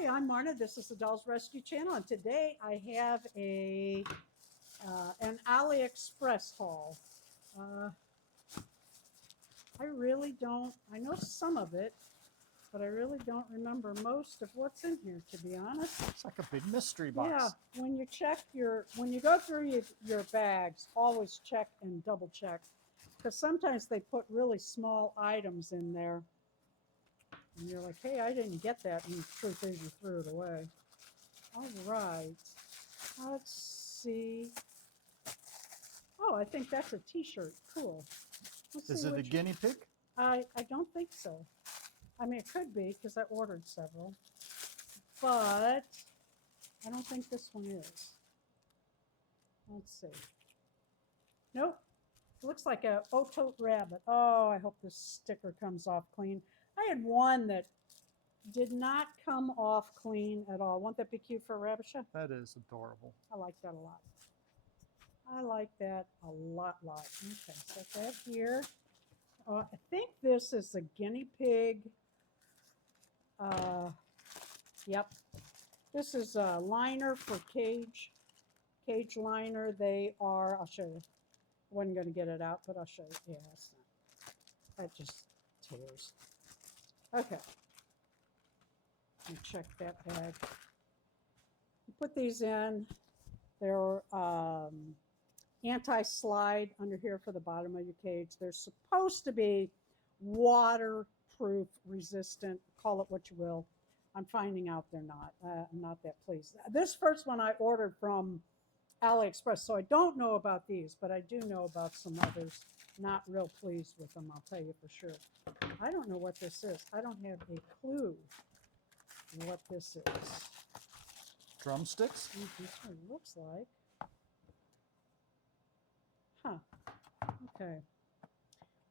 Hi, I'm Marna. This is the Dolls Rescue Channel, and today I have an AliExpress haul. Uh, I really don't. I know some of it, but I really don't remember most of what's in here, to be honest. It's like a big mystery box. Yeah, when you go through your bags, always check and double check, because sometimes they put really small items in there, and you're like, hey, I didn't get that, and the truth is you threw it away. All right, let's see. Oh, I think that's a t-shirt. Cool. Is it a guinea pig? I don't think so. I mean, it could be because I ordered several, but I don't think this one is. Let's see. Nope. It looks like a tote rabbit. Oh, I hope this sticker comes off clean. I had one that did not come off clean at all. Won't that be cute for a rabbit-shell? That is adorable. I like that a lot. I like that a lot. Okay, set that here. I think this is a guinea pig. Yep. This is a liner for cage liner. They are, I'll show you. I wasn't going to get it out, but I'll show you. Yeah, that's not. That just tears. Okay. Let me check that bag. You put these in. They're anti-slide under here for the bottom of your cage. They're supposed to be waterproof, resistant, call it what you will. I'm finding out they're not. I'm not that pleased. This first one I ordered from AliExpress, so I don't know about these, but I do know about some others. Not real pleased with them, I'll tell you for sure. I don't know what this is. I don't have a clue what this is. Drumsticks? This one looks like. Huh. Okay.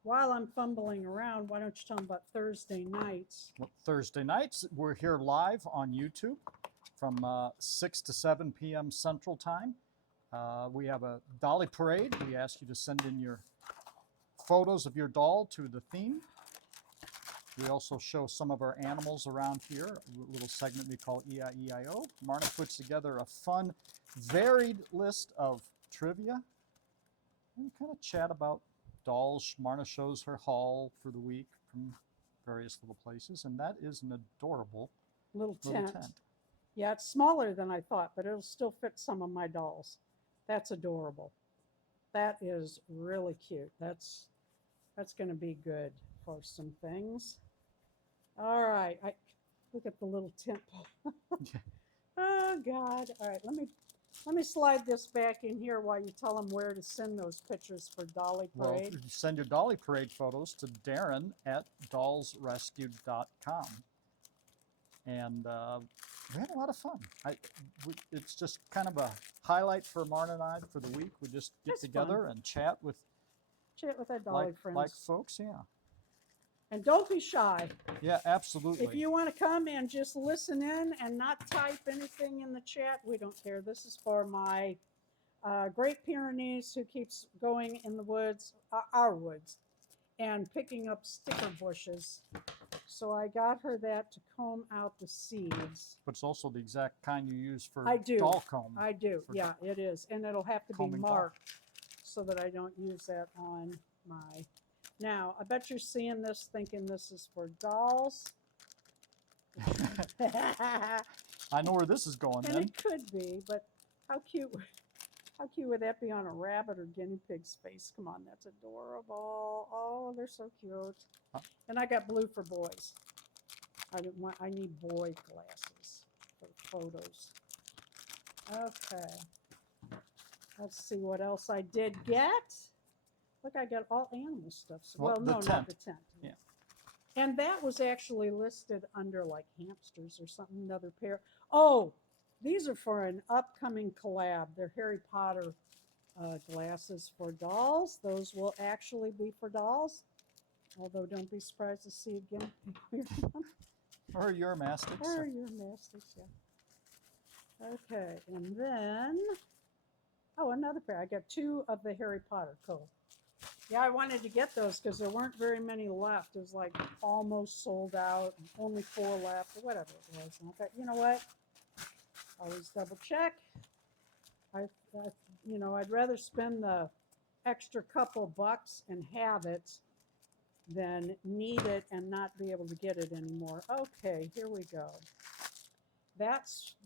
While I'm fumbling around, why don't you tell them about Thursday nights? Well, Thursday nights, we're here live on YouTube from 6 to 7 p.m. Central Time. We have a dolly parade. We ask you to send in your photos of your doll to the theme. We also show some of our animals around here, a little segment we call EIEIO. Marna puts together a fun, varied list of trivia. And kind of chat about dolls. Marna shows her haul for the week from various little places, and that is an adorable Little tent. Yeah, it's smaller than I thought, but it'll still fit some of my dolls. That's adorable. That is really cute. That's going to be good for some things. All right, look at the little tent pole. Oh God! All right, let me slide this back in here while you tell them where to send those pictures for Dolly Parade. Well, you send your Dolly Parade photos to Darren at dollsrescued.com. And we had a lot of fun. It's just kind of a highlight for Marna and I for the week. We just get together and chat with our Dolly friends. Like folks, yeah. And don't be shy. Yeah, absolutely. If you want to come and just listen in and not type anything in the chat, we don't care. This is for my Great Pyrenees who keeps going in the woods, our woods, and picking up sticker bushes. So I got her that to comb out the seeds. But it's also the exact kind you use for doll comb. I do. Yeah, it is. And it'll have to be marked so that I don't use that on my... Now, I bet you're seeing this thinking this is for dolls. I know where this is going and then. It could be, but how cute would that be on a rabbit or guinea pig's face? Come on, that's adorable. Oh, they're so cute. And I got blue for boys. I need boy glasses for photos. Okay. Let's see what else I did get. Look, I got all animal stuff. Well, no, not the tent. Yeah. And that was actually listed under like hamsters or something, another pair. Oh, these are for an upcoming collab. They're Harry Potter glasses for dolls. Those will actually be for dolls. Although don't be surprised to see again. Or your mastics. Or your mastics, yeah. Okay, and then, oh, another pair. I got two of the Harry Potter. Cool. Yeah, I wanted to get those because there weren't very many left. It was like almost sold out, only 4 left, or whatever it was. And I thought, you know what? Always double check. You know, I'd rather spend the extra couple bucks and have it than need it and not be able to get it anymore. Okay, here we go.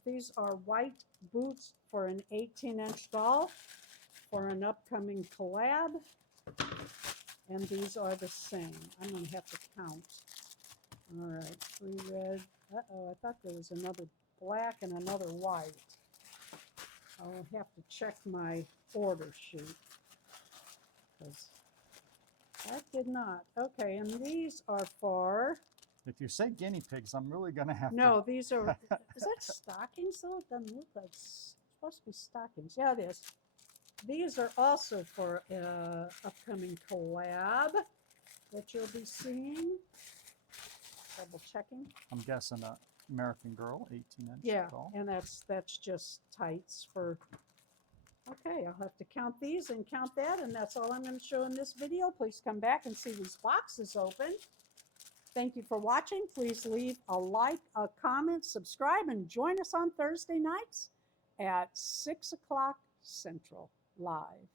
These are white boots for an 18-inch doll for an upcoming collab. And these are the same. I'm going to have to count. All right, 3 red. Uh-oh, I thought there was another black and another white. I'll have to check my order sheet because that did not. Okay, and these are for... If you say guinea pigs, I'm really going to have to... No, these are... Is that stockings, though? It doesn't look like... It's supposed to be stockings. Yeah, it is. These are also for upcoming collab that you'll be seeing. Double checking. I'm guessing a American Girl, 18-inch Yeah, doll. and that's just tights for... Okay, I'll have to count these and count that, and that's all I'm going to show in this video. Please come back and see these boxes open. Thank you for watching. Please leave a like, a comment, subscribe, and join us on Thursday nights at 6 o'clock Central live.